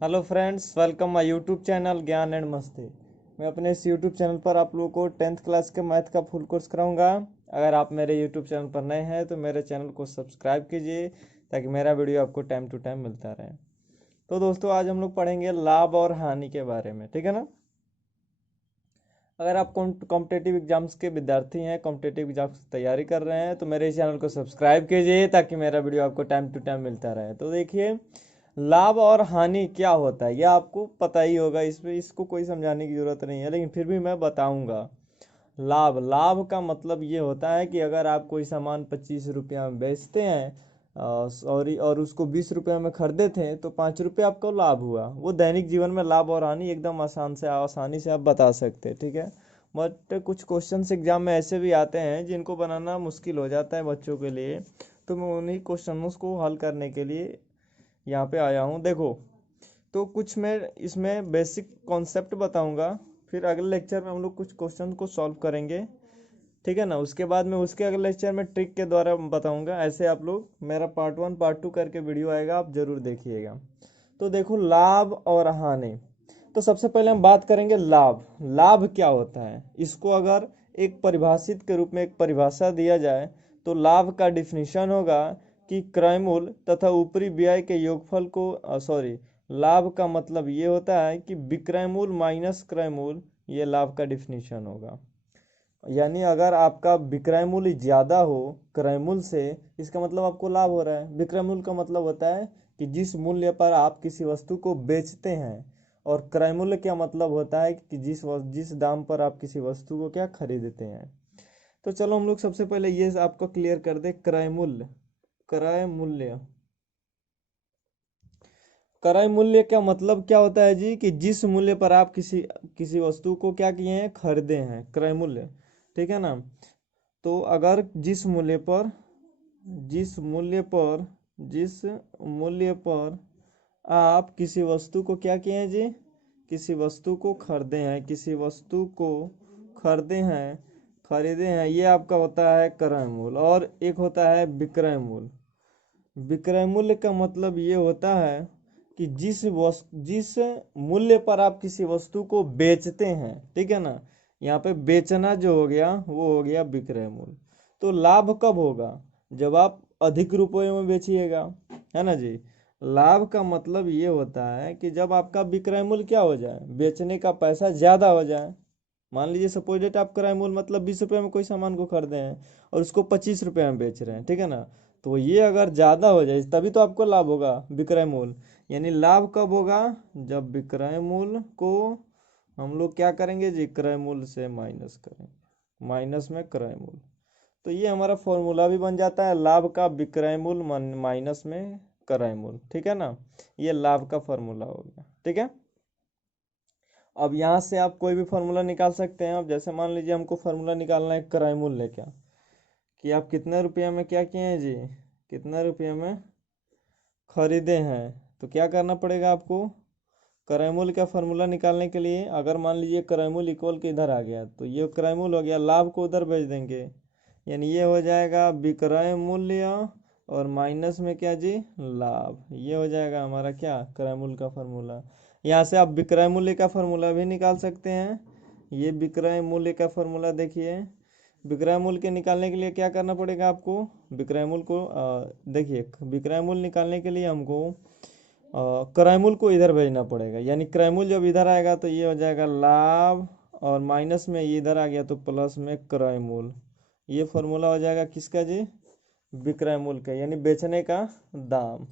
Hello friends, welcome my YouTube channel ज्ञान and मस्ती। मैं अपने इस यूट्यूब चैनल पर आप लोगों को 10th क्लास के मैथ का फुल कोर्स कराऊंगा। अगर आप मेरे यूट्यूब चैनल पर नए हैं तो मेरे चैनल को सब्सक्राइब कीजिए ताकि मेरा वीडियो आपको टाइम टू टाइम मिलता रहे। तो दोस्तों, आज हम लोग पढ़ेंगे लाभ और हानि के बारे में, ठीक है ना। अगर आप कॉम्पिटेटिव एग्जाम्स के विद्यार्थी हैं, कॉम्पिटेटिव एग्जाम्स की तैयारी कर रहे हैं, तो मेरे चैनल को सब्सक्राइब कीजिए ताकि मेरा वीडियो आपको टाइम टू टाइम मिलता रहे। तो देखिए, लाभ और हानि क्या होता है यह आपको पता ही होगा, इसमें इसको कोई समझाने की जरूरत नहीं है, लेकिन फिर भी मैं बताऊंगा। लाभ लाभ का मतलब ये होता है कि अगर आप कोई सामान 25 रुपया में बेचते हैं और उसको 20 रुपया में खरीदे थे तो 5 रुपये आपको लाभ हुआ। वो दैनिक जीवन में लाभ और हानि एकदम आसानी से आप बता सकते हैं, ठीक है। बट कुछ क्वेश्चंस एग्जाम में ऐसे भी आते हैं जिनको बनाना मुश्किल हो जाता है बच्चों के लिए, तो मैं उन्हीं क्वेश्चनों को हल करने के लिए यहाँ पे आया हूँ। देखो, तो कुछ मैं इसमें बेसिक कॉन्सेप्ट बताऊंगा, फिर अगले लेक्चर में हम लोग कुछ क्वेश्चन को सॉल्व करेंगे, ठीक है ना। उसके बाद में उसके अगले लेक्चर में ट्रिक के द्वारा बताऊंगा। ऐसे आप लोग मेरा पार्ट 1 पार्ट 2 करके वीडियो आएगा, आप जरूर देखिएगा। तो देखो, लाभ और हानि। तो सबसे पहले हम बात करेंगे लाभ। लाभ क्या होता है, इसको अगर एक परिभाषित के रूप में एक परिभाषा दिया जाए तो लाभ का डिफिनीशन होगा कि क्रय मूल्य तथा ऊपरी व्यय के योगफल को सॉरी, लाभ का मतलब ये होता है कि विक्रय मूल्य माइनस क्रय मूल्य, ये लाभ का डिफिनीशन होगा। यानी अगर आपका विक्रय मूल्य ज़्यादा हो क्रय मूल्य से, इसका मतलब आपको लाभ हो रहा है। विक्रय मूल्य का मतलब होता है कि जिस मूल्य पर आप किसी वस्तु को बेचते हैं, और क्रय मूल्य क्या मतलब होता है कि जिस दाम पर आप किसी वस्तु को क्या खरीदते हैं। तो चलो हम लोग सबसे पहले ये आपको क्लियर कर दे। क्रय मूल्य, क्रय मूल्य, क्रय मूल्य का मतलब क्या होता है जी, कि जिस मूल्य पर आप किसी किसी वस्तु को क्या किए हैं, खरीदे हैं, क्रय मूल्य, ठीक है ना। तो अगर जिस मूल्य पर जिस मूल्य पर आप किसी वस्तु को क्या किए हैं जी, किसी वस्तु को खरीदे हैं, किसी वस्तु को खरीदे हैं खरीदे हैं, ये आपका होता है क्रय मूल्य। और एक होता है विक्रय मूल्य। विक्रय मूल्य का मतलब ये होता है कि जिस मूल्य पर आप किसी वस्तु को बेचते हैं, ठीक है ना। यहाँ पे बेचना जो हो गया वो हो गया विक्रय मूल्य। तो लाभ कब होगा, जब आप अधिक रुपयों में बेचिएगा, है ना जी। लाभ का मतलब ये होता है कि जब आपका विक्रय मूल्य क्या हो जाए, बेचने का पैसा ज्यादा हो जाए। मान लीजिए सपोज डेट आप क्रय मूल्य मतलब 20 रुपये में कोई सामान को खरीदे हैं और उसको 25 रुपये में बेच रहे हैं, ठीक है ना। तो ये अगर ज़्यादा हो जाए तभी तो आपको लाभ होगा, विक्रय मूल्य। यानी लाभ कब होगा, जब विक्रय मूल्य को हम लोग क्या करेंगे जी, क्रय मूल्य से माइनस करेंगे, माइनस में क्रय मूल्य। तो ये हमारा फॉर्मूला भी बन जाता है, लाभ का विक्रय मूल्य माइनस में क्रय मूल्य, ठीक है ना। ये लाभ का फॉर्मूला हो गया, ठीक है। अब यहाँ से आप कोई भी फार्मूला निकाल सकते हैं। अब जैसे मान लीजिए हमको फार्मूला निकालना है क्रय मूल्य क्या, कि आप कितने रुपये में क्या किए हैं जी, कितने रुपये में खरीदे हैं। तो क्या करना पड़ेगा आपको, क्रय मूल्य का फार्मूला निकालने के लिए अगर मान लीजिए क्रय मूल्य इक्वल के इधर आ गया तो ये क्रय मूल्य हो गया, लाभ को उधर भेज देंगे, यानी ये हो जाएगा विक्रय मूल्य और माइनस में क्या जी, लाभ। ये हो जाएगा हमारा क्या, क्रय मूल्य का फार्मूला। यहाँ से आप विक्रय मूल्य का फार्मूला भी निकाल सकते हैं। ये विक्रय मूल्य का फार्मूला देखिए, विक्रय मूल्य के निकालने के लिए क्या करना पड़ेगा आपको, विक्रय मूल्य को देखिए, विक्रय मूल्य निकालने के लिए हमको क्रय मूल्य को इधर भेजना पड़ेगा। यानी क्रय मूल्य जब इधर आएगा तो ये हो जाएगा लाभ, और माइनस में ये इधर आ गया तो प्लस में क्रय मूल्य। ये फॉर्मूला हो जाएगा किसका जी, विक्रय मूल्य का, यानी बेचने का दाम।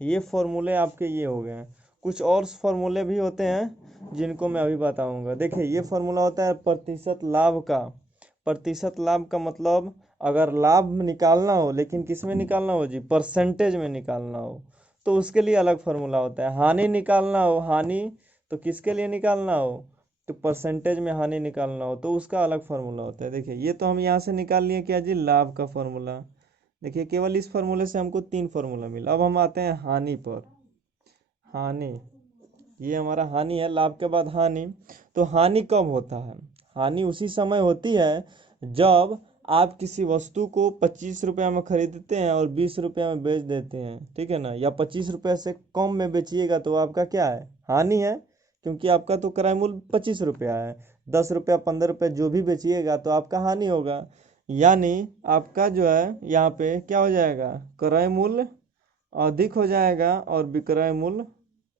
ये फॉर्मूले आपके ये हो गए हैं। कुछ और फॉर्मूले भी होते हैं जिनको मैं अभी बताऊंगा। देखिए, ये फॉर्मूला होता है प्रतिशत लाभ का। प्रतिशत लाभ का मतलब अगर लाभ निकालना हो, लेकिन किस में निकालना हो जी, परसेंटेज में निकालना हो, तो उसके लिए अलग फार्मूला होता है। हानि निकालना हो, हानि तो किसके लिए निकालना हो, तो परसेंटेज में हानि निकालना हो तो उसका अलग फार्मूला होता है। देखिए, ये तो हम यहाँ से निकाल लिए क्या जी, लाभ का फार्मूला। देखिए, केवल इस फार्मूले से हमको 3 फार्मूला मिला। अब हम आते हैं हानि पर। हानि, ये हमारा हानि है, लाभ के बाद हानि। तो हानि कब होता है, हानि उसी समय होती है जब आप किसी वस्तु को 25 रुपया में खरीदते हैं और 20 रुपया में बेच देते हैं, ठीक है ना, या 25 रुपया से कम में बेचिएगा तो आपका क्या है, हानि है, क्योंकि आपका तो क्रय मूल्य 25 रुपया है। 10 रुपया 15 रुपया जो भी बेचिएगा तो आपका हानि होगा, यानी आपका जो है यहाँ पे क्या हो जाएगा, क्रय मूल्य अधिक हो जाएगा और विक्रय मूल्य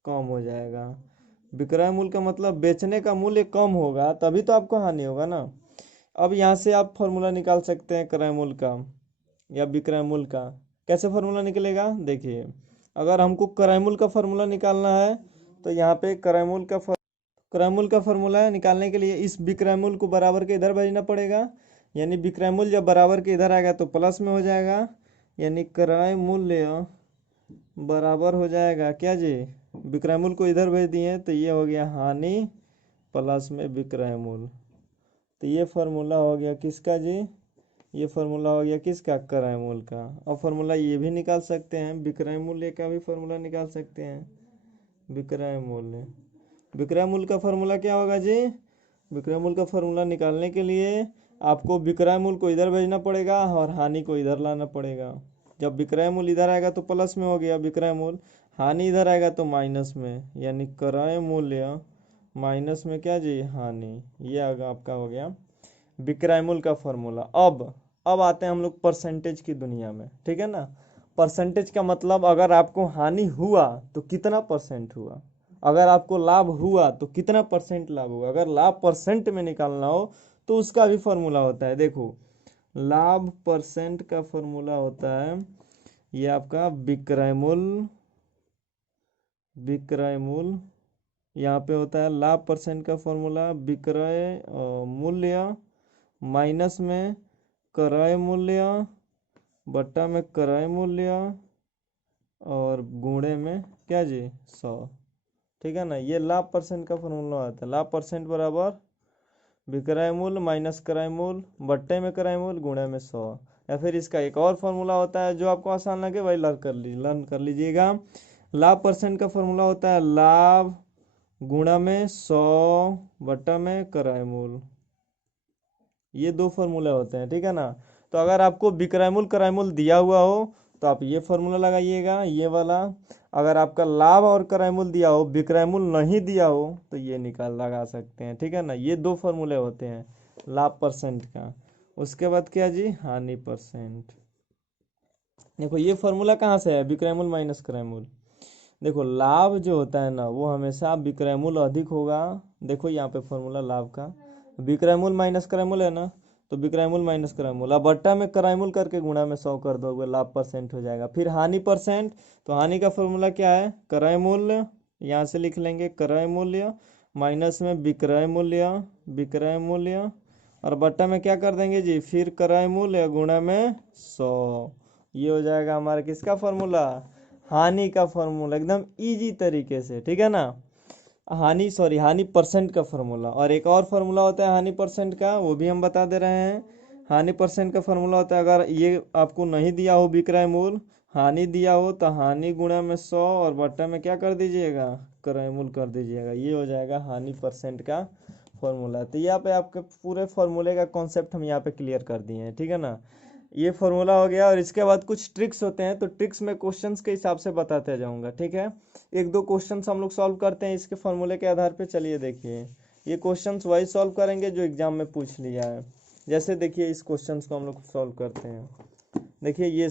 कम हो जाएगा। विक्रय मूल्य का मतलब बेचने का मूल्य कम होगा तभी तो आपको हानि होगा ना। अब यहाँ से आप फॉर्मूला निकाल सकते हैं क्रय मूल्य का या विक्रय मूल्य का। कैसे फॉर्मूला निकलेगा, देखिए अगर हमको क्रय मूल्य का फॉर्मूला निकालना है तो यहाँ पे क्रय मूल्य का फॉर्मूला है, निकालने के लिए इस विक्रय मूल्य को बराबर के इधर भेजना पड़ेगा, यानी विक्रय मूल्य जब बराबर के इधर आएगा तो प्लस में हो जाएगा, यानी क्रय मूल्य बराबर हो जाएगा क्या जी, विक्रय मूल्य को इधर भेज दिए तो ये हो गया हानि प्लस में विक्रय मूल्य। तो ये फार्मूला हो गया किसका जी, ये फार्मूला हो गया किसका, क्रय मूल्य का। अब फार्मूला ये भी निकाल सकते हैं, विक्रय मूल्य का भी फार्मूला निकाल सकते हैं। विक्रय मूल्य का फार्मूला क्या होगा जी, विक्रय मूल्य का फार्मूला निकालने के लिए आपको विक्रय मूल्य को इधर भेजना पड़ेगा और हानि को इधर लाना पड़ेगा। जब विक्रय मूल्य इधर आएगा तो प्लस में हो गया विक्रय मूल्य, हानि इधर आएगा तो माइनस में, यानी क्रय मूल्य माइनस में क्या जी, हानि। ये आपका हो गया विक्रय मूल्य का फॉर्मूला। अब आते हैं हम लोग परसेंटेज की दुनिया में, ठीक है ना। परसेंटेज का मतलब अगर आपको हानि हुआ तो कितना परसेंट हुआ, अगर आपको लाभ हुआ तो कितना परसेंट लाभ हुआ। अगर लाभ परसेंट में निकालना हो तो उसका भी फॉर्मूला होता है। देखो लाभ परसेंट का फॉर्मूला होता है ये आपका विक्रय मूल्य यहाँ पे होता है लाभ परसेंट का फॉर्मूला विक्रय मूल्य माइनस में क्रय मूल्य बट्टा में क्रय मूल्य और गुणे में क्या जी 100, ठीक है ना। ये लाभ परसेंट का फॉर्मूला आता है, लाभ परसेंट बराबर विक्रय मूल्य माइनस क्रय मूल्य बट्टे में क्रय मूल्य गुणे में 100। या फिर इसका एक और फॉर्मूला होता है जो आपको आसान लगे वही लर्न कर लीजिएगा। लाभ परसेंट का फॉर्मूला होता है लाभ गुणा में 100 बट्टा में क्रय मूल्य, ये दो फॉर्मूले होते हैं, ठीक है ना। तो अगर आपको विक्रय मूल्य क्रय मूल्य दिया हुआ हो तो आप ये फॉर्मूला लगाइएगा ये वाला। अगर आपका लाभ और क्रय मूल्य दिया हो, विक्रय मूल्य नहीं दिया हो तो ये लगा सकते हैं, ठीक है ना। ये दो फॉर्मूले होते हैं लाभ परसेंट का। उसके बाद क्या जी, हानि परसेंट। देखो ये फॉर्मूला कहाँ से है, विक्रय मूल्य माइनस क्रय मूल्य। देखो लाभ जो होता है ना वो हमेशा विक्रय मूल्य अधिक होगा। देखो यहाँ पे फॉर्मूला लाभ का विक्रय मूल्य माइनस क्रय मूल्य है ना, तो विक्रय मूल्य माइनस क्रय मूल्य, अब बट्टा में क्रय मूल्य करके गुणा में 100 कर दोगे, लाभ परसेंट हो जाएगा। फिर हानि परसेंट, तो हानि का फॉर्मूला क्या है, क्रय मूल्य, यहाँ से लिख लेंगे क्रय मूल्य माइनस में विक्रय मूल्य और बट्टा में क्या कर देंगे जी, फिर क्रय मूल्य गुणा में 100। ये हो जाएगा हमारा किसका फॉर्मूला, हानि का फॉर्मूला, एकदम इजी तरीके से, ठीक है ना। हानि परसेंट का फॉर्मूला। और एक और फॉर्मूला होता है हानि परसेंट का, वो भी हम बता दे रहे हैं। हानि परसेंट का फॉर्मूला होता है अगर ये आपको नहीं दिया हो विक्रय मूल्य, हानि दिया हो तो हानि गुणा में 100 और बट्टा में क्या कर दीजिएगा, क्रय मूल्य कर दीजिएगा। ये हो जाएगा हानि परसेंट का फॉर्मूला। तो यहाँ पे आपके पूरे फॉर्मूले का कॉन्सेप्ट हम यहाँ पे क्लियर कर दिए हैं, ठीक है ना। ये फॉर्मूला हो गया। और इसके बाद कुछ ट्रिक्स होते हैं, तो ट्रिक्स में क्वेश्चंस के हिसाब से बताते जाऊंगा, ठीक है। एक दो क्वेश्चंस हम लोग सॉल्व करते हैं इसके फॉर्मूले के आधार पे। चलिए देखिए ये क्वेश्चंस वही सॉल्व करेंगे जो एग्जाम में पूछ लिया है। जैसे देखिए इस क्वेश्चंस को हम लोग सॉल्व करते हैं। देखिए ये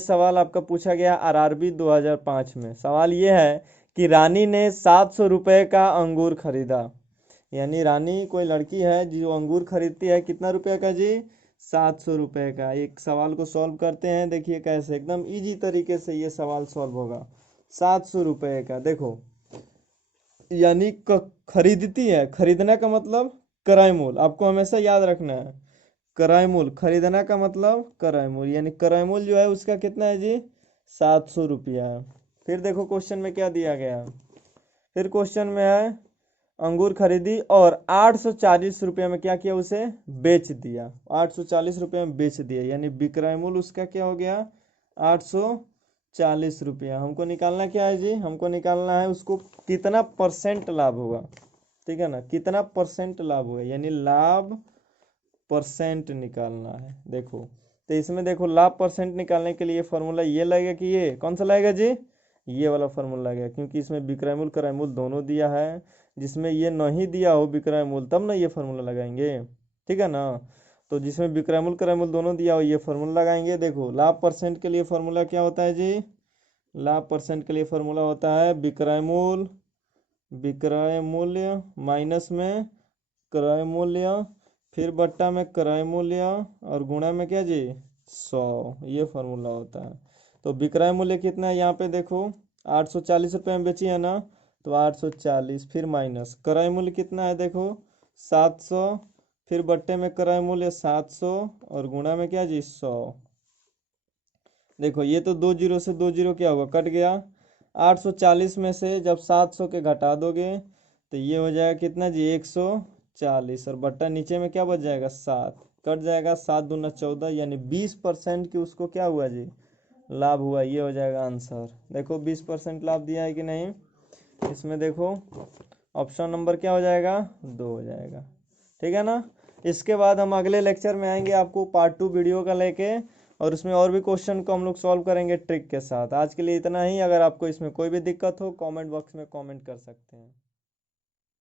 सवाल आपका पूछा गया आरआरबी 2005 में। सवाल ये है कि रानी ने 700 रुपये का अंगूर खरीदा, यानी रानी कोई लड़की है जो अंगूर खरीदती है, कितना रुपये का जी, 700 रुपये का। एक सवाल को सॉल्व करते हैं, देखिए कैसे, एकदम इजी तरीके से ये सवाल सॉल्व होगा। 700 रुपये का, देखो यानी खरीदती है, खरीदने का मतलब क्रय मूल्य, आपको हमेशा याद रखना है। क्रय मूल्य, खरीदना का मतलब क्रय मूल्य, यानी क्रय मूल्य जो है उसका कितना है जी, 700 रुपया है। फिर देखो क्वेश्चन में क्या दिया गया, फिर क्वेश्चन में है अंगूर खरीदी और 840 रुपये में क्या किया, उसे बेच दिया। 840 रुपये में बेच दिया, यानी विक्रय मूल्य उसका क्या हो गया, 840 रुपया। हमको निकालना क्या है जी, हमको निकालना है उसको कितना परसेंट लाभ होगा, ठीक है ना, कितना परसेंट लाभ होगा, यानी लाभ परसेंट निकालना है। देखो तो इसमें देखो लाभ परसेंट निकालने के लिए फॉर्मूला ये लगेगा कि ये कौन सा लगेगा जी, ये वाला फॉर्मूला लगेगा, क्योंकि इसमें विक्रय मूल क्रय मूल दोनों दिया है। जिसमें ये नहीं दिया हो विक्रय मूल तब ना ये फॉर्मूला लगाएंगे, ठीक है ना। तो जिसमें विक्रय मूल क्रय मूल दोनों दिया हो ये फॉर्मूला लगाएंगे। देखो लाभ परसेंट के लिए फॉर्मूला क्या होता है जी, लाभ परसेंट के लिए फॉर्मूला होता है विक्रय मूल्य माइनस में क्रय मूल्य, फिर बट्टा में क्रय मूल्य और गुणा में क्या जी 100, ये फार्मूला होता है। तो विक्रय मूल्य कितना है यहाँ पे देखो 840 रुपये में बेची है ना, तो 840 फिर माइनस क्रय मूल्य कितना है देखो 700, फिर बट्टे में क्रय मूल्य 700 और गुणा में क्या जी 100। देखो ये तो 2 जीरो से 2 जीरो क्या होगा कट गया, 840 में से जब 700 के घटा दोगे तो ये हो जाएगा कितना जी 140, और बट्टा नीचे में क्या बच जाएगा 7, कट जाएगा 7 दूना 14, यानी 20% की उसको क्या हुआ जी लाभ हुआ। ये हो जाएगा आंसर। देखो 20% लाभ दिया है कि नहीं, इसमें देखो ऑप्शन नंबर क्या हो जाएगा 2 हो जाएगा, ठीक है ना। इसके बाद हम अगले लेक्चर में आएंगे आपको पार्ट 2 वीडियो का लेके, और उसमें और भी क्वेश्चन को हम लोग सॉल्व करेंगे ट्रिक के साथ। आज के लिए इतना ही। अगर आपको इसमें कोई भी दिक्कत हो कमेंट बॉक्स में कमेंट कर सकते हैं।